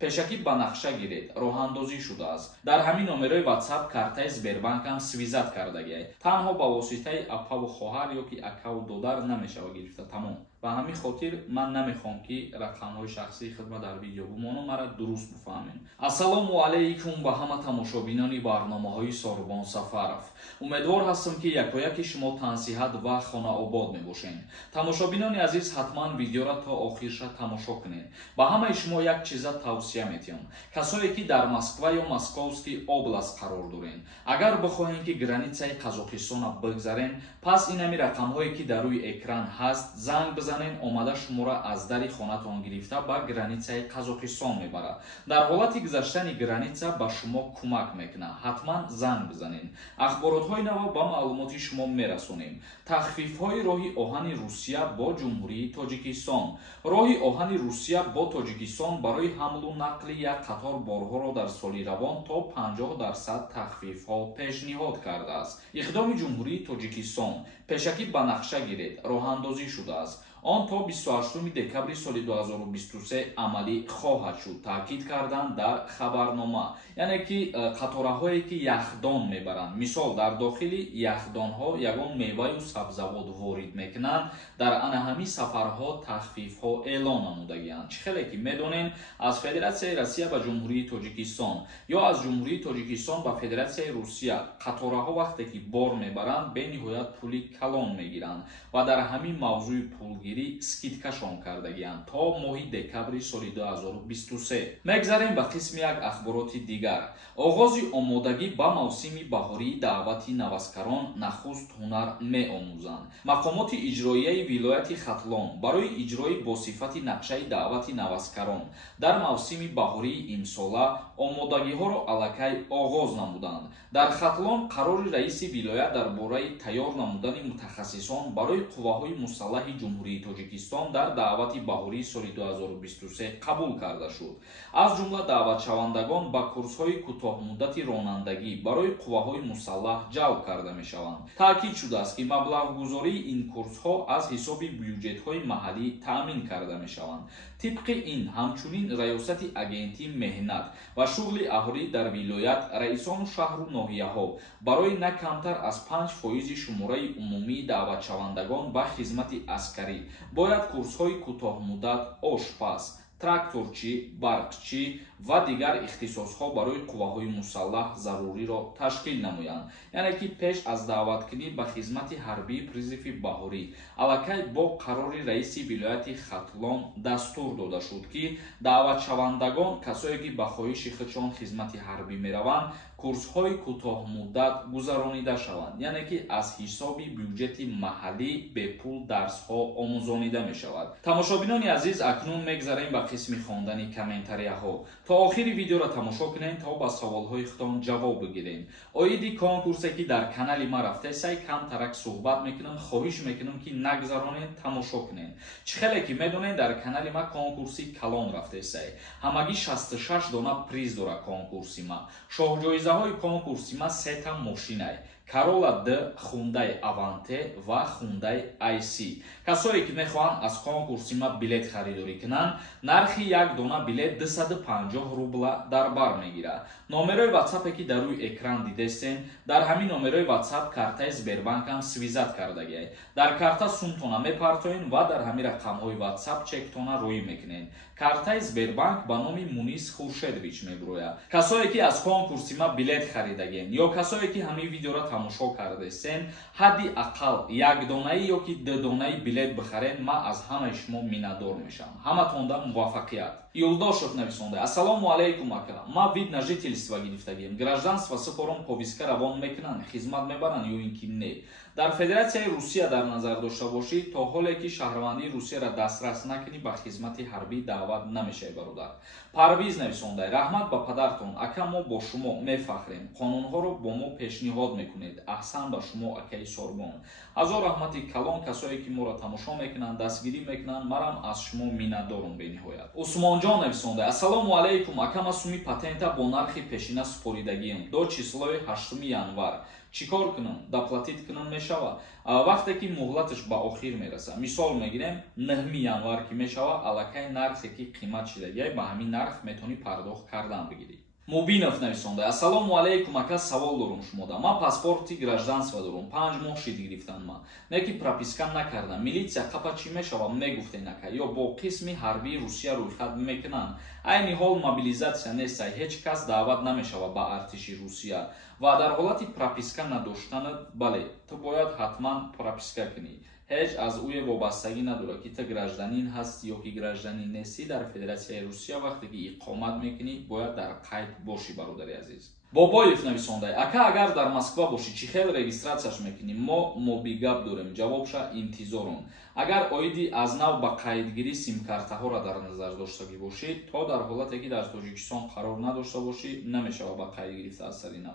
пешакӣ ба нақша гиред, роҳандозӣ шудааст. дар ҳамин номерои WhatsApp картаи Сбербанкам свизат кардагиай. танҳо ба воситаи апаву хоҳар ёки акаву додар намешава гирифта. тамом. ба ҳамин хотир ман намехоҳам ки рақамҳои шахсии хидмат дар видео бимонам, мара дуруст бифаҳмед. ассалому алайкум ба ҳама тамошобинони барномаҳои Сорбон Сафаров. умедвор ҳастам ки якояки шумо тансиҳат ва хонаобод мебошед. тамошобинони азиз, ҳатман видеоро то охирша тамошо кунед. ба ҳамаи шумо як чиза тавсия метиҳам. касое ки дар Москва ё Московский област қарор доред, агар бихоҳед ки границаи Қазоқистона бигзарен, пас ин ҳами рақамҳое ки дар рӯи экран ҳаст, занг бизанед, омада шуморо аз дари хонатон гирифта ба границаи Қазоқистон мебарад. дар ҳолати гузаштани граница ба шумо кӯмак мекунад. ҳатман занг бизанед. ахборотҳои наво ба маълумоти шумо мерасонем. тахфифҳои роҳи оҳани Русия бо ҷумҳурии Тоҷикистон. роҳи оҳани Русия бо Тоҷикистон барои ҳамлу нақли як қатор борҳоро дар соли равон то 50% тахфифҳо пешниҳод кардааст. иқдоми ҷумҳурии Тоҷикистон пешакӣ ба нақша гиред, роҳандозӣ шудааст. он то 28 декабри соли 2023 амалӣ хоҳад шуд, таъкид карданд дар хабарнома. яъне ки қатораҳое ки яхдон мебаранд, мисол дар дохили яхдонҳо ягон меваю сабзавот ворид мекунанд, дар ана ҳамин сафарҳо тахфифҳо эълон намудагианд. чӣ хеле ки медонем, аз Федератсияи Россия ба ҷумҳурии Тоҷикистон ё аз ҷумҳурии Тоҷикистон ба Федератсияи Русия қатораҳо вақте ки бор мебаранд, бениҳоят пули калон мегиранд ва дар ҳамин мавзӯи пулгирӣ скидкашон кардагианд то моҳи декабри соли 2023. мегзарем ба қисми як ахбороти дигар. оғози омодагӣ ба мавсими баҳории даъвати навазкарон нахуст ҳунар меомӯзанд. мақомоти иҷроияи вилояти Хатлон барои иҷрои босифати нақшаи даъвати навазкарон дар мавсими баҳории имсола омодагиҳоро аллакай оғоз намуданд. дар Хатлон қарори раиси вилоят дар бораи тайёр намудани мутахассисон барои қувваҳои мусаллаҳи ҷумҳурии Тоҷикистон дар даъвати баҳории соли 2023 қабул карда шуд. аз ҷумла даъватшавандагон ба курсҳои кӯтоҳмуддати ронандагӣ барои қувваҳои мусаллаҳ ҷалб карда мешаванд. таъкид шудааст ки маблағгузории ин курсҳо аз ҳисоби бюҷетҳои маҳаллӣ таъмин карда мешаванд. тибқи ин ҳамчунин раёсати агентии меҳнат ва шуғли аҳолӣ дар вилоят, раисону шаҳру ноҳияҳо барои на камтар аз 5% шумораи умумии даъватшавандагон ба хизмати аскарӣ бояд курсҳои кӯтоҳмуддат ошпаз, тракторчӣ, барқчӣ ва дигар ихтисосҳо барои қувваҳои мусаллаҳ заруриро ташкил намоянд. яъне ки пеш аз даъваткунӣ ба хизмати ҳарбии призифи баҳорӣ аллакай бо қарори раиси вилояти Хатлон дастур дода шуд ки даъватшавандагон, касое ки ба хоҳиши худшон хизмати ҳарбӣ мераванд, курсҳои кӯтоҳмуддат гузаронида шаванд. яъне ки аз ҳисоби бюҷети маҳаллӣ бепул дарсҳо омӯзонида мешавад. тамошобинони азиз, акнун мегзарем ба қисми хондани комментарияҳо. то охири видеоро тамошо кунед то ба саволҳои худтон ҷавоб бигирем. оиди конкурсе ки дар канали ма рафта, сай камтарак суҳбат мекунам, хоҳиш мекунам ки нагзаронед, тамошо кунед. чӣ хеле ки медонед, дар канали ма конкурси калон рафта сай. ҳамагӣ 66 дона приз дора конкурси ма. шоҳҷоизаҳои конкурси ма 3 та мошинай: Corolla D, Hyundai Avante ва Hyundai IC. касое ки мехоҳанд аз конкурси ма билет харидорӣ кунанд, нархи як дона билет 250 рубла дар бар мегирад. номерои WhatsApp ки дар рӯи экран дидестен, дар ҳамин номерои WhatsApp картаи Сбербанкам свизат кардагиай. дар карта сумтона мепартоен ва дар ҳамин рақамҳои WhatsApp чектона рӯӣ мекунед. картаи Сбербанк ба номи Мунис Хуршедович меброяд. касое ки аз конкурси ма билет харидаген ё касое ки ҳамин видеоро тамошо кардестен, ҳадди ақал якдонаи ё ки дудонаи билет бихарен, ман аз ҳамаи шумо миннатдор мешавам. ҳаматонда муваффақият. Юлдошев нависонда: ассалому алайкум ака, ман вид на жительство гирифтагием, гражданство супорам, повестка равон мекунанд, хизмат мебаранд ё ин ки не. дар Федератсияи Русия дар назар дошта бошед, то ҳоле ки шаҳрвандии Русияро дастрас накунӣ, ба хизмати ҳарбӣ даъват намешавӣ бародар. Парвиз нависонда: раҳмат ба падартон, ака мо бо шумо мефахрем, қонунҳоро бо мо пешниҳод мекунед. аҳсан ба шумо акаи Сорбон. ҳазор раҳмати калон касое ки моро тамошо мекунанд, дастгирӣ мекунанд, марам аз шумо миннатдорам бениҳоят. усмон Ромонҷон нависонда: Ассалому алайкум, акама суми патента бо нархи пешина супоридагием до числои 8 январ. Чикор кунам? Доплатит кунам мешава? Вақте ки муҳлаташ ба охир мераса, мисол мегирем 9 январ ки мешава, аллакай нархе ки қимат шидагиай, ба ҳамин нарх метавонӣ пардохт кардан бигирӣ. Мубинов нависонда: Ассалому алайкум, ака савол дорум шумода. Ман паспорти гражданство дорум, 5 моҳ шид гирифтам ман. Неки прописка накардам. Милитсия қапа чӣ мешава? Мегуфтен ака, ё бо қисми ҳарбии Русия рӯйхат мекунанд. Айни ҳол мобилизатсия нест, ҳеҷ кас даъват намешава ба артиши Русия. Ва дар ҳолати прописка надоштанат, бале, ту бояд ҳатман прописка кунӣ. ҳеҷ аз уе вобастагӣ надорад ки ту гражданин ҳасти ё ки гражданин нестӣ. Дар Федератсияи Русия вақте ки иқомат мекунӣ, бояд дар қайд бошӣ, бародари азиз. Бобоев нависондай: ака агар дар Москва бошӣ, чӣ хел регистратсияш мекунӣ? Мо мобигап дорем. Ҷавобша интизорум. Агар оиди аз нав ба қайдгирӣ симкартаҳоро дар назар доштагӣ бошӣ, то дар ҳолате ки дар Тоҷикистон қарор надошта бошӣ, намешава ба қайд гирифта аз сари нав.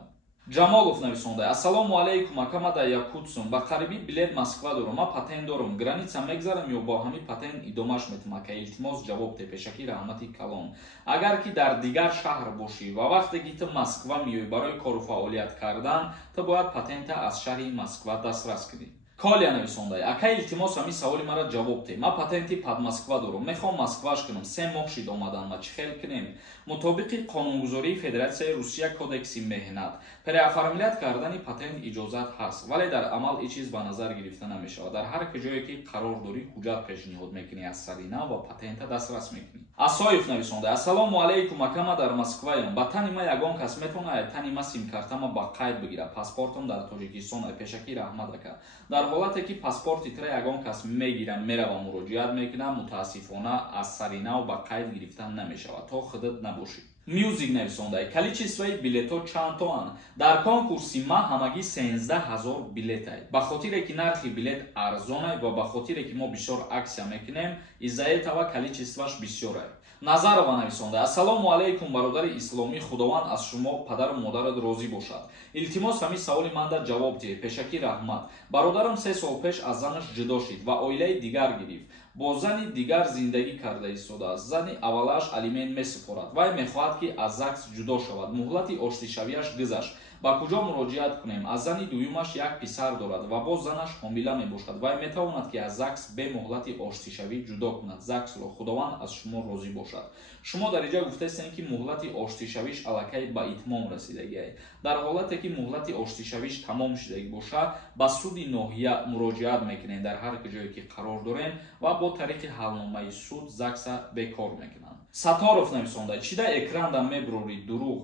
Ҷамолов нависонда: Ассалому алайкум, ака ма дар Якутсум, ба қарибӣ билет Москва дорам, ма патент дорам, граница мегзарам ё бо ҳамин патент идомаш метавонам? Ака илтимос ҷавоб де. Пешакӣ Раҳмати Калон. Агар ки дар дигар шаҳр бошӣ ва вақте ки ту Москва меоӣ барои кору фаъолият кардан, ту бояд патента аз шаҳри Москва дастрас кунӣ. Колия нависондай: ака илтимос ҳамин саволи мара ҷавоб де. Ма патенти Подмосква дорам, мехоҳам Москваш кунам, 3 моҳ шид омадан, ма чӣ хел кунем? Мутобиқи қонунгузории Федератсияи Русия кодекси меҳнат, переоформлят кардани патент иҷозат ҳаст, вале дар амал ин чиз ба назар гирифта намешавад. Дар ҳар ҷое ки қарор дорӣ, ҳуҷҷат пешниҳод мекунӣ аз сари нав ва патента дастрас мекунӣ. Асоев нависонда: Ассалому алайкум, ака ма дар Москваям, ба тани ма ягон кас метавонад тани ма симкартама ба қайд бигира, паспортам дар Тоҷикистон. Пешакӣ Раҳмат ака. Дар ҳолате ки паспорти тра ягон кас мегира, мерава муроҷиат мекунам, мутаассифона аз сари нав ба қайд гирифта намешавад, то худат набошӣ. Мюзик нависондай: количествои билетҳо чандтоанд? Дар конкурси ма ҳамагӣ 13 000 билетай. Ба хотире ки нархи билет арзонай ва ба хотире ки мо бисёр аксия мекунем, из-за этого количестваш бисёрай. Назарова нависонда: Ассалому алайкум, бародари исломӣ, худованд аз шумо падару модарат розӣ бошад. Илтимос ҳамин саволи ман дар ҷавоб диҳед. Пешакӣ Раҳмат. Бародарам 3 сол пеш аз занаш ҷудо шид ва оилаи дигар гирифт. Бо зани дигар зиндагӣ карда истодааст. Зани аввалаш алимент месупорад. Вай мехоҳад ки аз ЗАГС ҷудо шавад. Муҳлати оштишавиаш гузашт. ба куҷо муроҷиат кунем? Аз зани дуюмаш як писар дорад ва боз занаш ҳомила мебошад. Вай метавонад ки аз ЗАГС бе муҳлати оштишавӣ ҷудо кунад. ЗАГСро худованд аз шумо розӣ бошад. Шумо дар инҷа гуфтастед ки муҳлати оштишавиш аллакай ба итмом расидагиай. Дар ҳолате ки муҳлати оштишавиш тамом шудагӣ бошад, ба суди ноҳия муроҷиат мекунем дар ҳар ҷое ки қарор дорем ва бо тариқи ҳалномаи суд ЗАГСа бекор мекунанд. Саторов нависонда: чида экран меброрӣ дурӯғ,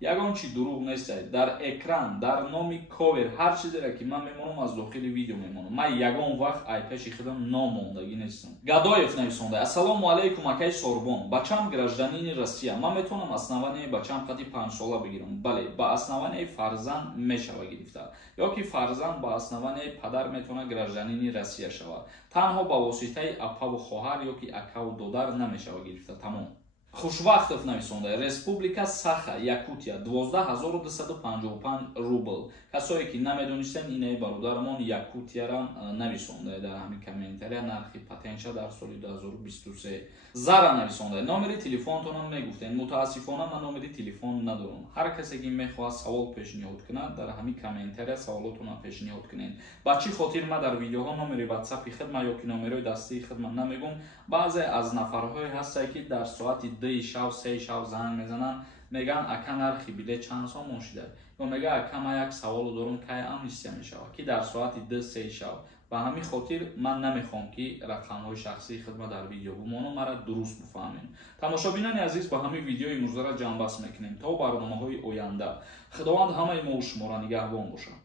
ягон чи дурӯғ нест. Дар экран, дар номи ковер, ҳар чизеро ки ман мемонам аз дохили видео мемонам. Ман ягон вақт ай пеши худам номондагӣ нестам. Гадоев нависонда: ассалому алайкум, акай Сорбон, бачам гражданини Россия. Ман метавонам основание бачам қади 5 сола бигирам? Бале, ба основание фарзанд мешава гирифта. ё ки фарзанд ба основание падар метавонад гражданини Россия шавад. Танҳо ба воситаи апаву хоҳар ё ки акаву додар намешава гирифта. Тамом. Хушвақтов нависонда: Республика Саха, Якутия, 12255 рубл. Касое ки намедонистен, инаи бародарамон Якутияран нависонда дар ҳамин комментария нархи патентша дар соли 2023. Зара нависонда: номери телефонтонам мегуфтен. Мутаассифона ман номери телефон надорам. Ҳар касе ки мехоҳад савол пешниҳод кунад, дар ҳамин комментария саволотонам пешниҳод кунед. Ба чӣ хотир ман дар видеоҳо номери WhatsApp-и хидмат ё ки номерои дастии хидмат намегум? баъзе аз нафарҳое ҳастанд ки дар соати 2 шав 3 шав занг мезананд, меган ака нархи билет чанд сомон шуда, ё мега ака ман як саволо дорам, кай амнистия мешавад, ки дар соати 2 3 шав. Ба ҳамин хотир ман намехоҳам ки рақамҳои шахсии хидмат дар видео бумонам, мара дуруст бифаҳмем. Тамошобинони азиз, ба ҳамин видеои имрӯзара ҷамъбаст мекунем то барномаҳои оянда. Худованд ҳамаи мо шуморо нигаҳбон бошад.